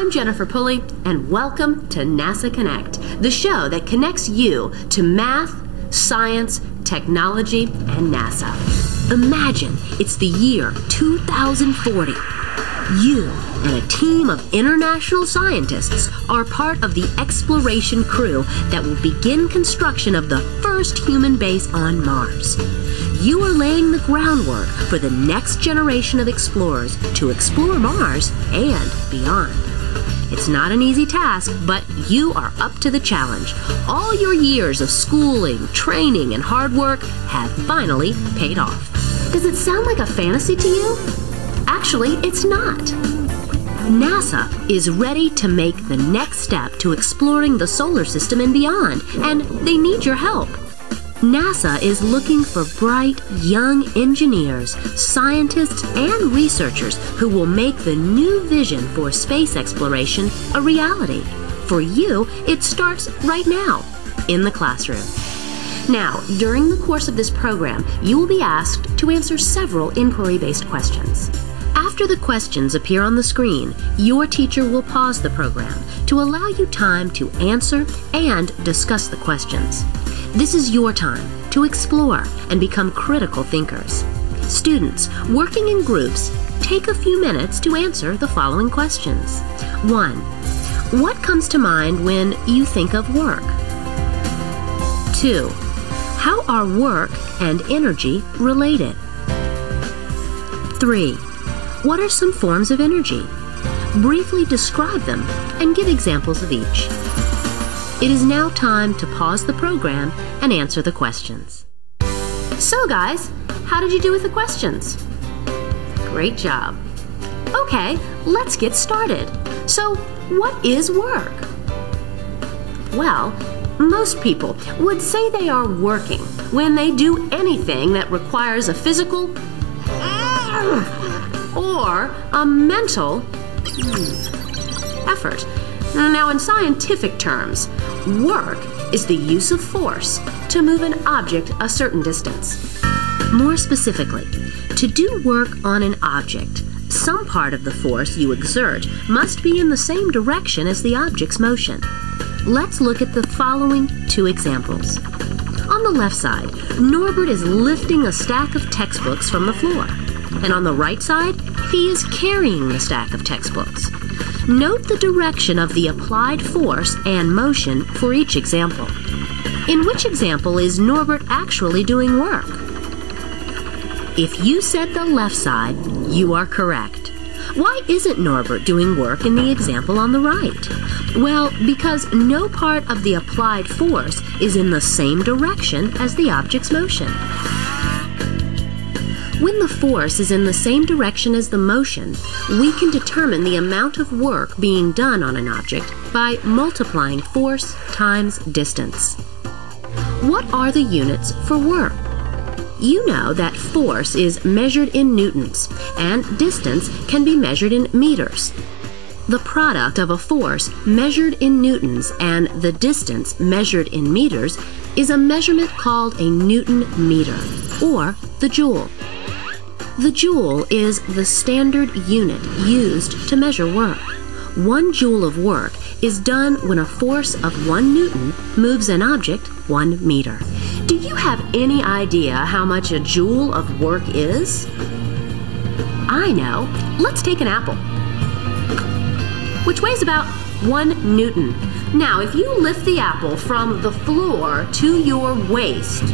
I'm Jennifer Pulley, and welcome to NASA Connect, the show that connects you to math, science, technology, and NASA. Imagine it's the year 2040. You and a team of international scientists are part of the exploration crew that will begin construction of the first human base on Mars. You are laying the groundwork for the next generation of explorers to explore Mars and beyond. It's not an easy task, but you are up to the challenge. All your years of schooling, training, and hard work have finally paid off. Does it sound like a fantasy to you? Actually, it's not. NASA is ready to make the next step to exploring the solar system and beyond, and they need your help. NASA is looking for bright, young engineers, scientists, and researchers who will make the new vision for space exploration a reality. For you, it starts right now, in the classroom. Now, during the course of this program, you will be asked to answer several inquiry-based questions. After the questions appear on the screen, your teacher will pause the program to allow you time to answer and discuss the questions. This is your time to explore and become critical thinkers. Students working in groups, take a few minutes to answer the following questions. 1. What comes to mind when you think of work? 2. How are work and energy related? 3. What are some forms of energy? Briefly describe them and give examples of each. It is now time to pause the program and answer the questions. So guys, how did you do with the questions? Great job. Okay, let's get started. So, what is work? Well, most people would say they are working when they do anything that requires a physical or a mental effort. Now, in scientific terms, work is the use of force to move an object a certain distance. More specifically, to do work on an object, some part of the force you exert must be in the same direction as the object's motion. Let's look at the following two examples. On the left side, Norbert is lifting a stack of textbooks from the floor. And on the right side, he is carrying the stack of textbooks. Note the direction of the applied force and motion for each example. In which example is Norbert actually doing work? If you said the left side, you are correct. Why isn't Norbert doing work in the example on the right? Well, because no part of the applied force is in the same direction as the object's motion. When the force is in the same direction as the motion, we can determine the amount of work being done on an object by multiplying force times distance. What are the units for work? You know that force is measured in newtons, and distance can be measured in meters. The product of a force measured in newtons and the distance measured in meters is a measurement called a Newton meter, or the joule. The joule is the standard unit used to measure work. 1 joule of work is done when a force of 1 Newton moves an object 1 meter. Do you have any idea how much a joule of work is? I know. Let's take an apple, which weighs about 1 Newton. Now, if you lift the apple from the floor to your waist,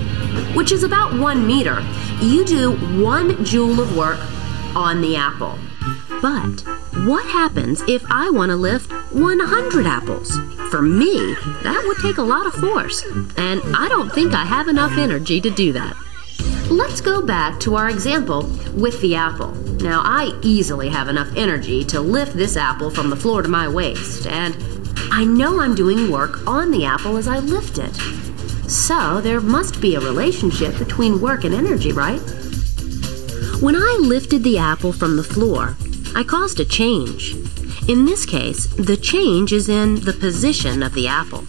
which is about 1 meter, you do 1 joule of work on the apple. But what happens if I want to lift 100 apples? For me, that would take a lot of force, and I don't think I have enough energy to do that. Let's go back to our example with the apple. Now, I easily have enough energy to lift this apple from the floor to my waist, and I know I'm doing work on the apple as I lift it. So there must be a relationship between work and energy, right? When I lifted the apple from the floor, I caused a change. In this case, the change is in the position of the apple.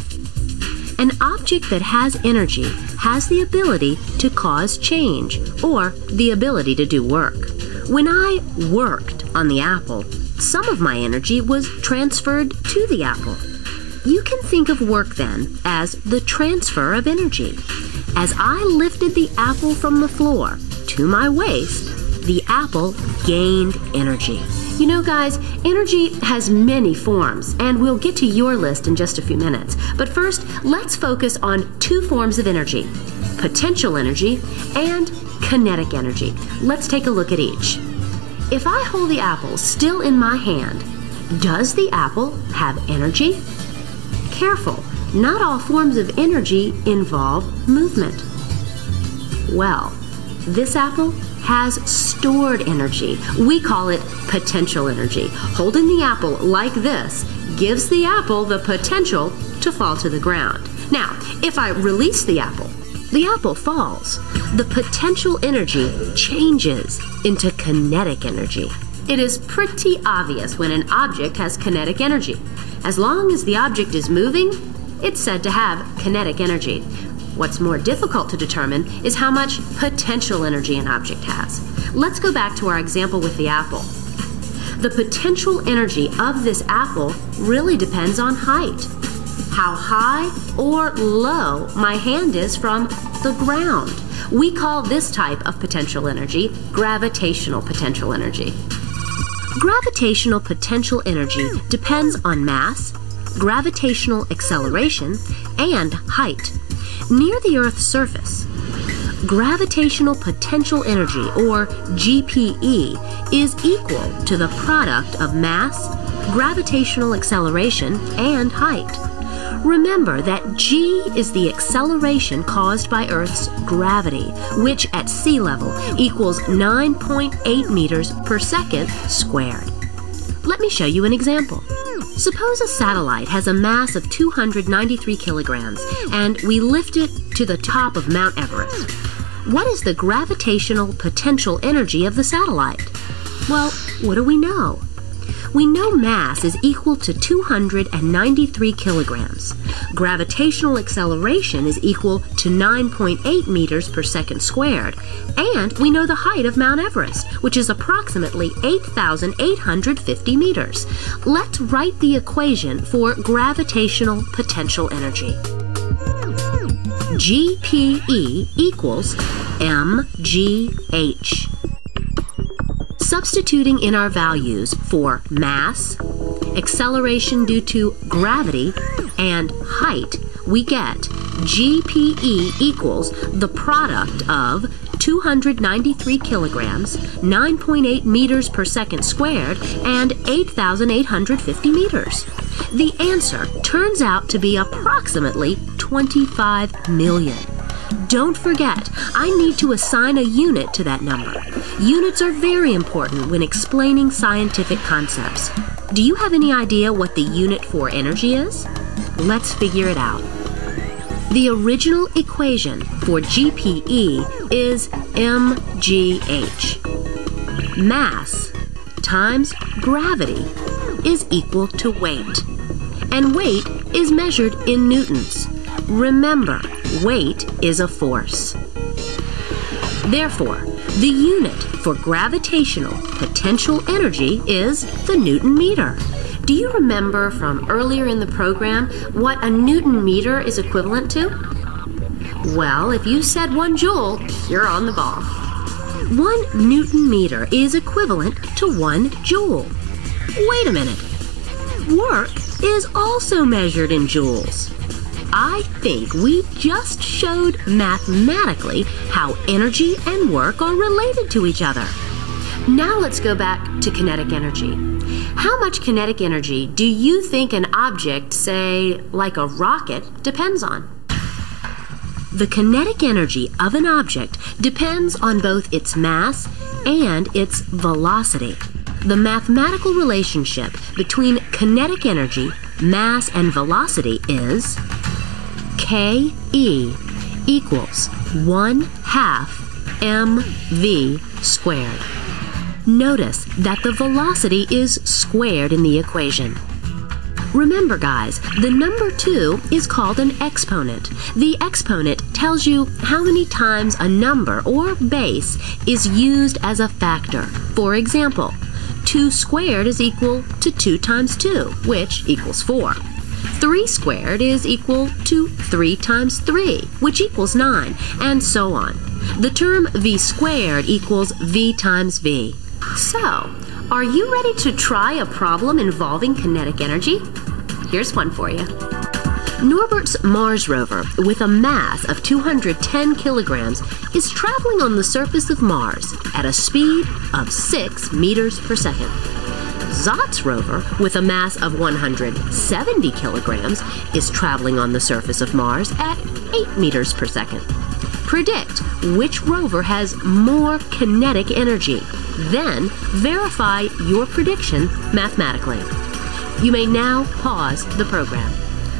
An object that has energy has the ability to cause change, or the ability to do work. When I worked on the apple, some of my energy was transferred to the apple. You can think of work then as the transfer of energy. As I lifted the apple from the floor to my waist, the apple gained energy. You know, guys, energy has many forms, and we'll get to your list in just a few minutes. But first, let's focus on two forms of energy: potential energy and kinetic energy. Let's take a look at each. If I hold the apple still in my hand, does the apple have energy? Careful, not all forms of energy involve movement. Well, this apple has stored energy. We call it potential energy. Holding the apple like this gives the apple the potential to fall to the ground. Now, if I release the apple falls. The potential energy changes into kinetic energy. It is pretty obvious when an object has kinetic energy. As long as the object is moving, it's said to have kinetic energy. What's more difficult to determine is how much potential energy an object has. Let's go back to our example with the apple. The potential energy of this apple really depends on height. How high or low my hand is from the ground. We call this type of potential energy gravitational potential energy. Gravitational potential energy depends on mass, gravitational acceleration, and height. Near the Earth's surface, gravitational potential energy, or GPE, is equal to the product of mass, gravitational acceleration, and height. Remember that G is the acceleration caused by Earth's gravity, which at sea level equals 9.8 meters per second squared. Let me show you an example. Suppose a satellite has a mass of 293 kilograms and we lift it to the top of Mount Everest. What is the gravitational potential energy of the satellite? Well, what do we know? We know mass is equal to 293 kilograms. Gravitational acceleration is equal to 9.8 meters per second squared. And we know the height of Mount Everest, which is approximately 8,850 meters. Let's write the equation for gravitational potential energy. GPE equals mgh. Substituting in our values for mass, acceleration due to gravity, and height, we get GPE equals the product of 293 kilograms, 9.8 meters per second squared, and 8,850 meters. The answer turns out to be approximately 25 million. Don't forget, I need to assign a unit to that number. Units are very important when explaining scientific concepts. Do you have any idea what the unit for energy is? Let's figure it out. The original equation for GPE is mgh. Mass times gravity is equal to weight. And weight is measured in newtons. Remember, weight is a force. Therefore, the unit for gravitational potential energy is the Newton meter. Do you remember from earlier in the program what a Newton meter is equivalent to? Well, if you said 1 joule, you're on the ball. 1 Newton meter is equivalent to 1 joule. Wait a minute. Work is also measured in joules. I think we just showed mathematically how energy and work are related to each other. Now let's go back to kinetic energy. How much kinetic energy do you think an object, say, like a rocket, depends on? The kinetic energy of an object depends on both its mass and its velocity. The mathematical relationship between kinetic energy, mass, and velocity is Ke equals 1/2 mv squared. Notice that the velocity is squared in the equation. Remember, guys, the number 2 is called an exponent. The exponent tells you how many times a number or base is used as a factor. For example, 2 squared is equal to 2 times 2, which equals 4. 3 squared is equal to 3 times 3, which equals 9, and so on. The term v squared equals v times v. So, are you ready to try a problem involving kinetic energy? Here's one for you. Norbert's Mars rover, with a mass of 210 kilograms, is traveling on the surface of Mars at a speed of 6 meters per second. Zot's rover, with a mass of 170 kilograms, is traveling on the surface of Mars at 8 meters per second. Predict which rover has more kinetic energy. Then verify your prediction mathematically. You may now pause the program.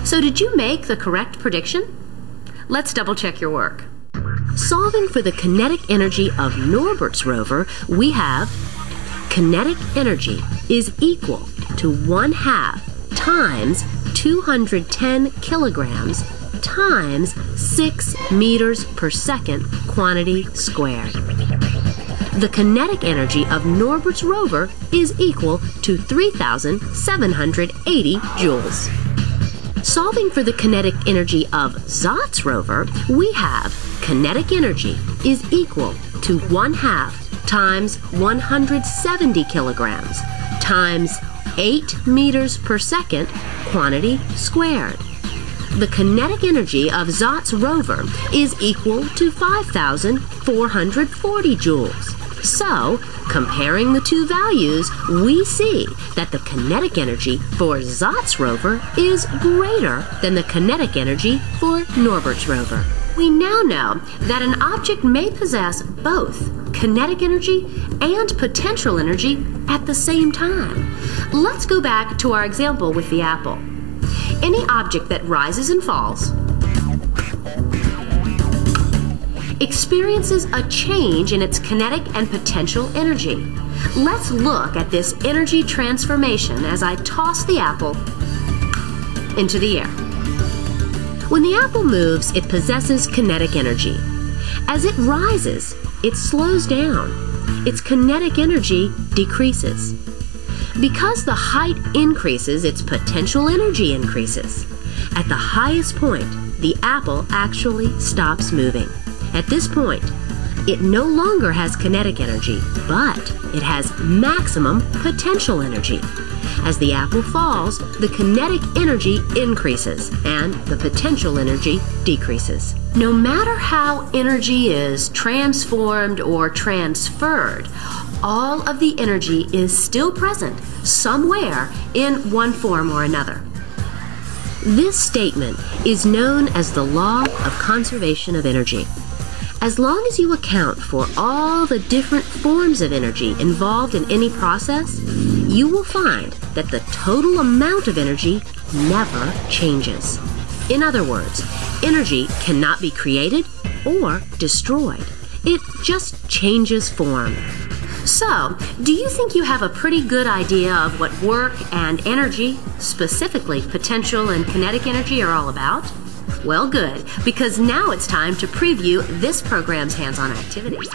So did you make the correct prediction? Let's double check your work. Solving for the kinetic energy of Norbert's rover, we have kinetic energy is equal to 1/2 times 210 kilograms times 6 meters per second quantity squared. The kinetic energy of Norbert's rover is equal to 3,780 joules. Solving for the kinetic energy of Zot's rover, we have kinetic energy is equal to 1/2 times 170 kilograms times 8 meters per second quantity squared. The kinetic energy of Zot's rover is equal to 5,440 joules. So, comparing the two values, we see that the kinetic energy for Zot's rover is greater than the kinetic energy for Norbert's rover. We now know that an object may possess both kinetic energy and potential energy at the same time. Let's go back to our example with the apple. Any object that rises and falls experiences a change in its kinetic and potential energy. Let's look at this energy transformation as I toss the apple into the air. When the apple moves, it possesses kinetic energy. As it rises, it slows down. Its kinetic energy decreases. Because the height increases, its potential energy increases. At the highest point, the apple actually stops moving. At this point, it no longer has kinetic energy, but it has maximum potential energy. As the apple falls, the kinetic energy increases and the potential energy decreases. No matter how energy is transformed or transferred, all of the energy is still present somewhere in one form or another. This statement is known as the law of conservation of energy. As long as you account for all the different forms of energy involved in any process, you will find that the total amount of energy never changes. In other words, energy cannot be created or destroyed. It just changes form. So, do you think you have a pretty good idea of what work and energy, specifically potential and kinetic energy, are all about? Well, good, because now it's time to preview this program's hands-on activities.